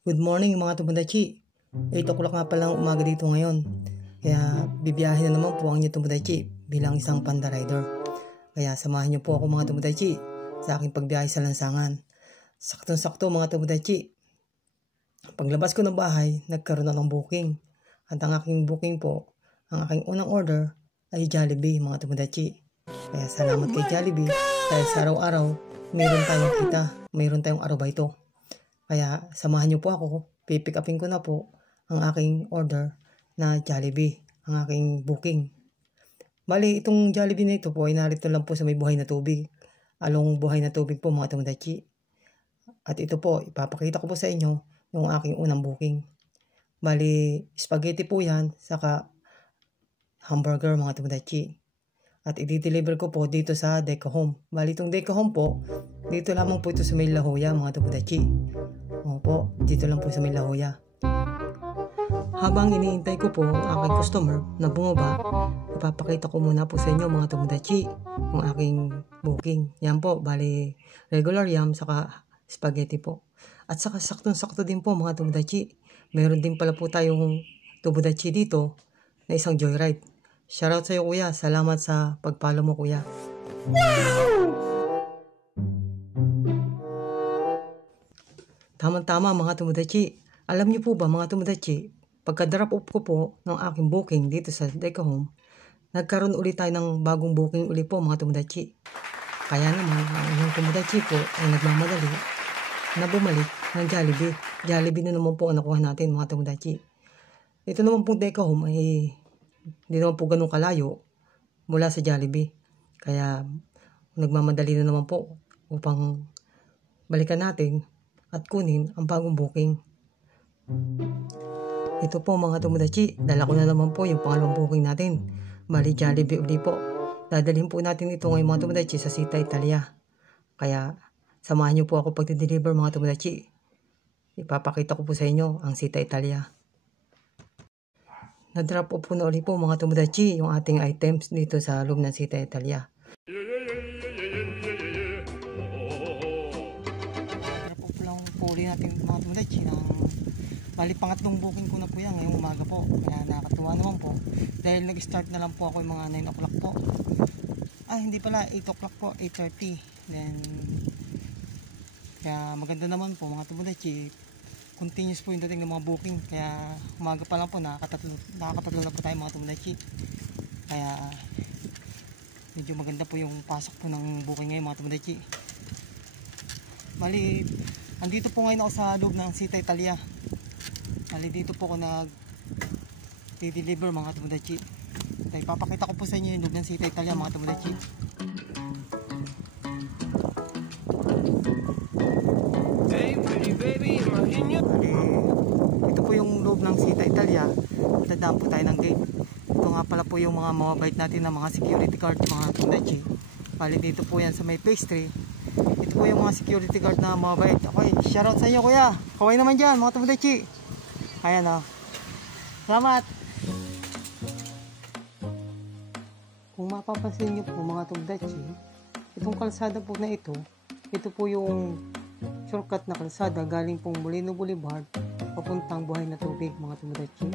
Good morning mga Tomodachi. 8 o'clock nga palang umaga dito ngayon. Kaya bibiyahin na naman po ang inyo Tomodachi bilang isang panda rider. Kaya samahan niyo po ako mga Tomodachi sa aking pagbiyahe sa lansangan. Saktong-sakto mga Tomodachi. Paglabas ko ng bahay, nagkaroon na ng booking. At ang aking booking po, ang aking unang order ay Jollibee mga Tomodachi. Kaya salamat kay Jollibee dahil sa araw-araw mayroon tayong kita, mayroon tayong araw ito. Kaya samahan niyo po ako, pipick upin ko na po ang aking order na Jollibee, ang aking booking. Bali, itong Jollibee na ito po ay narito lang po sa may buhay na tubig. Along buhay na tubig po mga Tomodachi. At ito po, ipapakita ko po sa inyo yung aking unang booking. Bali, spaghetti po yan, saka hamburger mga Tomodachi. At i-deliver ko po dito sa Deca Home. Bali, itong Deca Home po, dito lamang po ito sa may La Jolla mga Tomodachi. Opo, dito lang po sa may La Jolla. Habang iniintay ko po ang aking customer na bumaba, ipapakita ko muna po sa inyo mga Tomodachi ang aking booking. Yan po, bali regular yam saka spaghetti po. At saka saktong-sakto din po mga Tomodachi. Meron din pala po tayong Tomodachi dito na isang joyride. Shoutout sa iyo kuya, salamat sa pag-follow mo kuya. Tama-tama mga Tomodachi. Alam niyo po ba mga Tomodachi, pagka-drop off ko po ng aking booking dito sa Deca Home, nagkaroon ulit tayo ng bagong booking ulit po mga Tomodachi. Kaya naman ang inyong Tomodachi po ay nagmamadali na bumalik ng Jollibee. Jollibee na naman po ang nakuha natin mga Tomodachi. Ito naman po Deca Home ay hindi naman po ganun kalayo mula sa Jollibee. Kaya nagmamadali na naman po upang balikan natin at kunin ang bagong booking. Ito po mga Tomodachi, dala ko na naman po yung pangalawang booking natin. Bali Jollibee uli po. Dadalhin po natin ito ngayon mga Tomodachi sa Sita Italia. Kaya samahan niyo po ako pag-deliver mga Tomodachi. Ipapakita ko po sa inyo ang Sita Italia. Na-drop off po na ulit po mga Tomodachi yung ating items dito sa loob ng Sita Italia. Na-drop off lang po ulit natin mga Tomodachi ng bali pangatlong booking ko na po yan ngayong umaga po. Kaya nakakatuwa naman po dahil nag-start na lang po ako yung mga 9 o'clock po. Hindi pala 8 o'clock po, 8:30. Then kaya maganda naman po mga Tomodachi, continuous po yung dating ng mga booking. Kaya umaga pa lang po nakakatatlo na po tayo mga Tomodachi. Kaya medyo maganda po yung pasok po ng booking ngayon mga Tomodachi. Bali, andito po ngayon ako sa loob ng Sita Italia. Bali dito po ako nag-deliver mga Tomodachi. Kaya papakita ko po sa inyo yung loob ng Sita Italia mga Tomodachi. Ito po yung loob ng Sita Italia. Dadaan po tayo ng gate. Ito nga pala po yung mga mababait natin na mga security guard mga Tomodachi. Bali dito po yan sa may pastry. Ito po yung mga security guard na mababait. Okay, shoutout sa inyo kuya. Kaway naman dyan mga Tomodachi. Ayan o. Salamat. Kung mapapansin nyo po mga Tomodachi, itong kalsada po na ito po yung shortcut na kalsada galing pong Molino Boulevard papuntang buhay na tubig mga Tomodachi.